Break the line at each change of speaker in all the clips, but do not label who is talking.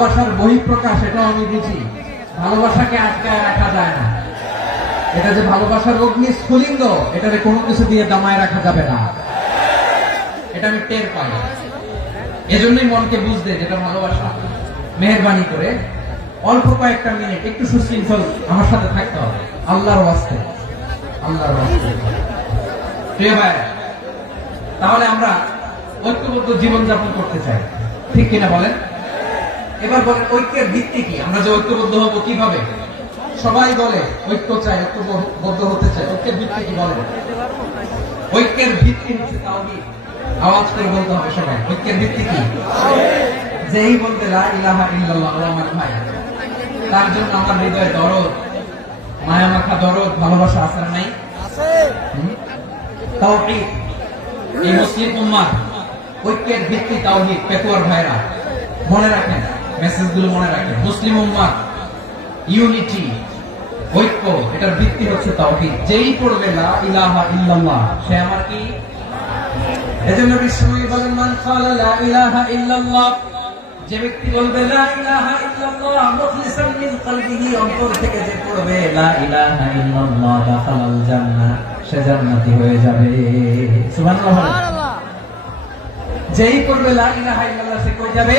ভালোবাসার বহিঃপ্রকাশ এটাও আমি বুঝি। ভালোবাসাকে আটকায় রাখা যায় না। এটা যে ভালোবাসার অগ্নি স্ফুলিঙ্গ, এটাকে কোনো কিছু দিয়ে দামায় রাখা যাবে না। এটা আমি টের পাই। এজন্যই মনকে বুঝতে যেটা ভালোবাসা। মেহরবানি করে অল্প কয়েকটা মিনিট একটু সুশৃঙ্খল আমার সাথে থাকতে হবে। আল্লাহর ওয়াস্তে আল্লাহর ভাই, তাহলে আমরা ঐক্যবদ্ধ জীবন যাপন করতে চাই। ঠিক কিনা বলেন? এবার বলেন ঐক্যের ভিত্তি কি? আমরা যে ঐক্যবদ্ধ হব কীভাবে? সবাই বলে ঐক্য চাই ঐক্যবদ্ধ হতে চাই। ঐক্যের ভিত্তি কি বলেন? ঐক্যের ভিত্তি হচ্ছে তাওহীদ। আওয়াজ করে বলতে হবে সবাই ঐক্যের ভিত্তি কি? যেই বলবে লা ইলাহা ইল্লাল্লাহ আমার ভাই তার জন্য আমার হৃদয়ে দরদ মায়া মাখা দরদ ভালোবাসা না নাই? হুম? তাওহীদ। এই মুসলিম উম্মাহ ঐক্যের ভিত্তি তাওহীদ পেকুয়ার ভাইরা। মনে রাখেন মেসেজগুলো মনে রাখেন। মুসলিম উম্মাহ ইউনিটি ঐক্য এটার ভিত্তি হচ্ছে তাওহীদ। যেই পড়বে লা ইলাহা ইল্লাল্লাহ সে আমার কি? এজন্য বলেন মান ক্বালা লা ইলাহা ইল্লাল্লাহ যে ব্যক্তি বলবে লা ইলাহা ইল্লাল্লাহ মুখলিসান মিন কলবিহি অন্তর থেকে যে পড়বে লা ইলাহা ইল্লাল্লাহ দাখালাল জান্নাহ সে জান্নাতি হয়ে যাবে। সুবহানাল্লাহ। যেই পড়বে লা ইলাহা ইল্লাল্লাহ সে কই যাবে?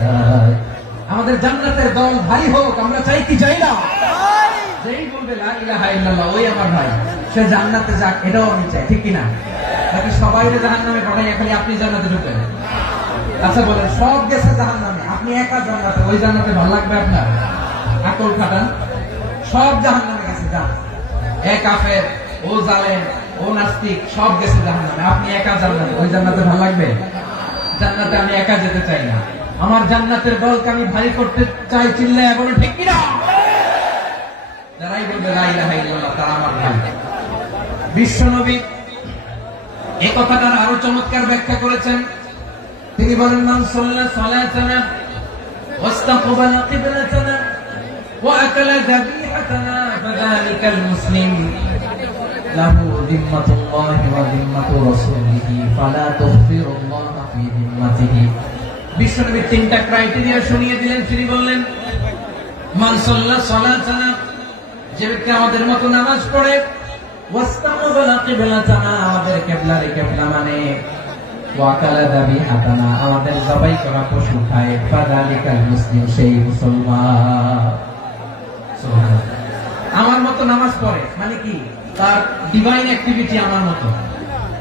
চাই আমাদের জান্নাতের দল ভারী হোক, আমরা চাই কি চাই না। যেই বলবে ইলাহা ইল্লাল্লাহ ওই আমার ভাই। সে জান্নাতে যাক, এটাও আমি চাই, ঠিক কি না নাকি সবাই জাহান্নামে পাঠাই খালি আপনি জান্নাতে ঢুকবেন। আচ্ছা বলেন, সব গেছে জাহান্নামে, আপনি একা জান্নাতে, ওই জান্নাতে ভালো লাগবে আপনার? আকল খাটান। সব জাহান্নামে গেছে, যান। এক আফের ও জালেন ও নাস্তিক, সব গেছে জাহান্নামে। আপনি একা জান্নাতে, ওই জান্নাতে ভালো লাগবে? জান্নাতে আমি একা যেতে চাই না। আমার জান্নাতের দলকে আমি ভারী করতে চাই চিল্লে বলো ঠিক কিনা যারাই বলবে লা ইলাহা ইল্লাল্লাহ তারা আমার ভাই বিশ্বনবী এই কথাটার আরো চমৎকার ব্যাখ্যা করেছেন তিনি বলেন মান সাল্লা সালাতানা ওয়াস্তাকবালা কিবলাতানা وأكل ذبيحتنا فذلك المسلم له ذمة الله وذمة رسوله فلا تخفر الله في ذمته বিশ্বনবী তিনটা ক্রাইটেরিয়া শুনিয়ে দিলেন। তিনি বললেন, মান সাল্লা সালাতানা, যে ব্যক্তি আমাদের মতো নামাজ পড়ে মানে আমার মতো নামাজ পড়ে মানে কি? তার ডিভাইন অ্যাক্টিভিটি আমার মতো।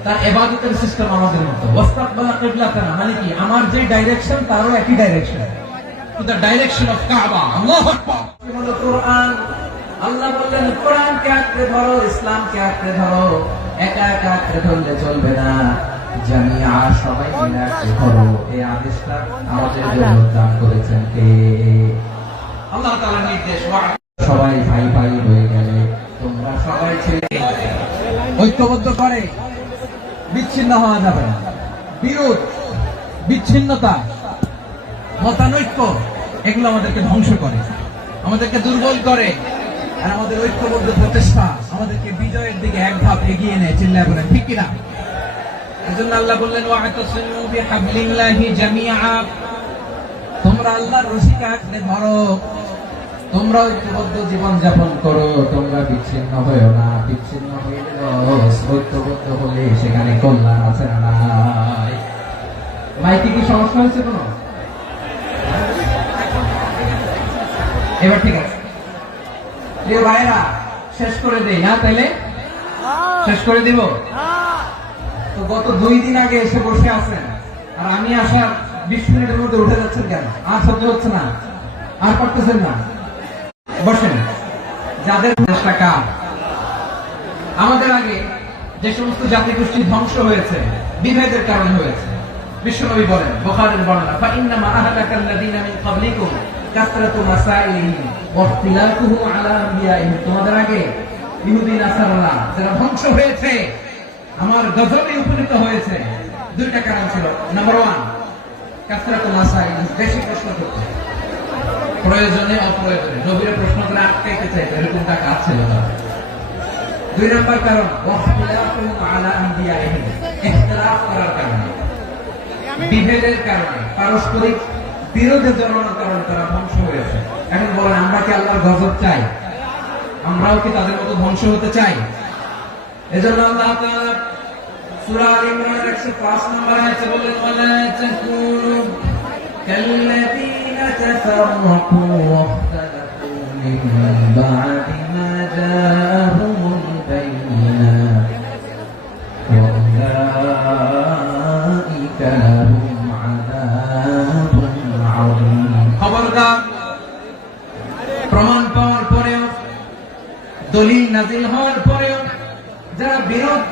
তার এবাদতের সিস্টেম আমাদের মতো। ওয়াস্তাকবালা কিবলাতানা মানে কি? আমার যে ডাইরেকশন তারও একই ডাইরেকশন ডাইরেকশন অফ কাবা আল্লাহু কোরআন? আল্লাহ বললেন, কোরআনকে আঁকড়ে ধরো, ইসলামকে আঁকড়ে ধরো। একা একা আঁকড়ে ধরলে চলবে না। জামিয়া, সবাই মিলে আঁকড়ে ধরো। এই আদেশটা আমাদের জন্য দান করেছেন কে? আল্লাহ তাআলার নির্দেশ সবাই ভাই ভাই হয়ে গেলে তোমরা সবাই ছেলে। ঐক্যবদ্ধ করে। বিচ্ছিন্ন হওয়া যাবে না। বিরোধ বিচ্ছিন্নতা মতানৈক্য এগুলো আমাদেরকে ধ্বংস করে। আমাদেরকে দুর্বল করে আর আমাদের ঐক্যবদ্ধ প্রচেষ্টা আমাদেরকে বিজয়ের দিকে এক ধাপ এগিয়ে নেয় চিল্লায় বলেন ঠিক কিনা? এজন্য আল্লাহ বললেন তোমরা আল্লাহর রশিকে আঁকড়ে ধরো তোমরা ঐক্যবদ্ধ জীবন যাপন করো। তোমরা বিচ্ছিন্ন হয়েও না বিচ্ছিন্ন লস, ঐক্যবদ্ধ হলে সেখানে কল্যাণ আছে না নাই। মাইকে কি সমস্যা হয়েছে কোনো? এবার ঠিক আছে। প্রিয় ভাইরা শেষ করে দেই, না তাইলে? শেষ করে দিব? তো গত দুই দিন আগে এসে বসে আছেন, আর আমি আসার বিশ মিনিটের মধ্যে উঠে যাচ্ছেন কেন? আর সহ্য হচ্ছে না, আর পারতেছেন না। বসেন। যাদের দেশটা কার? আমাদের আগে যে সমস্ত জাতি গোষ্ঠী ধ্বংস হয়েছে, বিভেদের কারণে হয়েছে। বিশ্বনবী বলেন, বুখারীর বর্ণনা আমার হয়েছে। দুইটা কারণ ছিল। নাম্বার ওয়ান বেশি প্রশ্ন প্রয়োজনে অপ্রয়োজনে। নবীর প্রশ্ন করে আটকাইতে চাইতো এরকমটা কাজ ছিল দুই নম্বর কারণ করার বিভেদের কারণে, পারস্পরিক বিরোধের জন্মানোর কারণে তারা ধ্বংস হয়েছে। এখন বলেন, আমরা কি আল্লাহর গজব চাই? আমরাও কি তাদের মতো ধ্বংস হতে চাই? এজন্য আল্লাহ তাআলা সূরা আল ইমরানের 105 নম্বর আয়াতে বলেন ওয়ালা তাকুনু কাল্লাযীনা তাফাররাকু ওয়াখতালাফু মিন বা'দি মা জাআহুমুল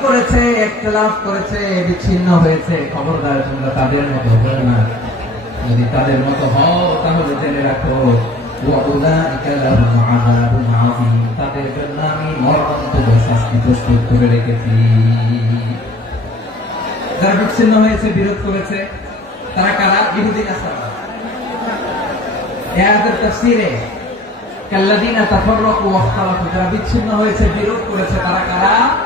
করেছে একটলাফ করেছে বিচ্ছিন্ন হয়েছে। খবরদার তোমরা তাদের মতো হবে না। যদি তাদের মতো হও, তাহলে জেনে রাখো বিরোধ করেছে, তারা যারা বিচ্ছিন্ন হয়েছে, বিরোধ করেছে, তারা কারা?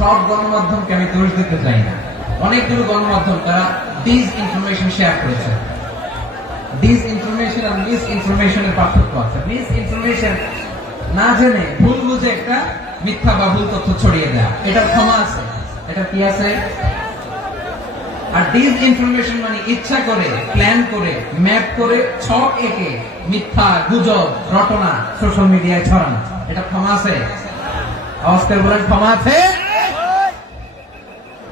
সব গণমাধ্যমকে আমি দোষ দিতে চাই না। অনেকগুলো গণমাধ্যম তারা ডিস ইনফরমেশন শেয়ার করেছে। ডিস ইনফরমেশন আর মিস ইনফরমেশনের পার্থক্য আছে। মিস ইনফরমেশন না জেনে ভুল বুঝে একটা মিথ্যা বা ভুল তথ্য ছড়িয়ে দেয়। এটার ক্ষমা আছে। এটা কি আছে? আর ডিস ইনফরমেশন মানে ইচ্ছা করে প্ল্যান করে ম্যাপ করে, ছক একে মিথ্যা, গুজব, রটনা সোশ্যাল মিডিয়ায় ছড়ানো। এটা ক্ষমা আছে? আওয়াজ বলেন, ক্ষমা আছে?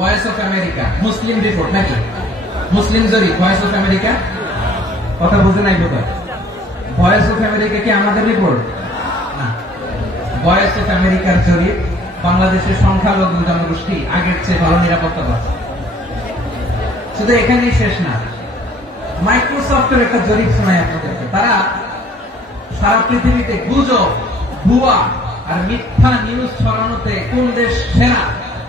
Voice of America Muslim report নাকি? মুসলিম জরিপ ভয়েস অফ আমেরিকা কথা বুঝে নাই বোধ ভয়েস অফ আমেরিকা কি আমাদের রিপোর্ট ভয়েস অফ আমেরিকার জরিপ বাংলাদেশের সংখ্যালঘু জনগোষ্ঠী আগের চেয়ে ভালো নিরাপত্তা পাচ্ছে। শুধু এখানেই শেষ না মাইক্রোসফটের একটা জরিপ শোনায় আপনাদেরকে। তারা সারা পৃথিবীতে গুজব, ভুয়া আর মিথ্যা নিউজ ছড়ানোতে কোন দেশ সেরা?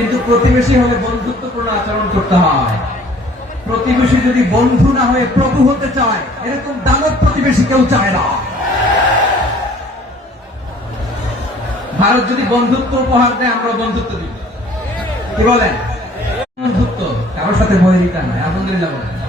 কিন্তু প্রতিবেশী হলে বন্ধুত্বপূর্ণ আচরণ করতে হয়। প্রতিবেশী যদি বন্ধু না হয়ে প্রভু হতে চায়, এরকম দানব প্রতিবেশী কেউ চায় না। ভারত যদি বন্ধুত্ব উপহার দেয় আমরা বন্ধুত্ব দিব। কি বলেন? বন্ধুত্ব, কারোর সাথে ভয় দিতে নয় আলহামদুলিল্লাহ বলেন।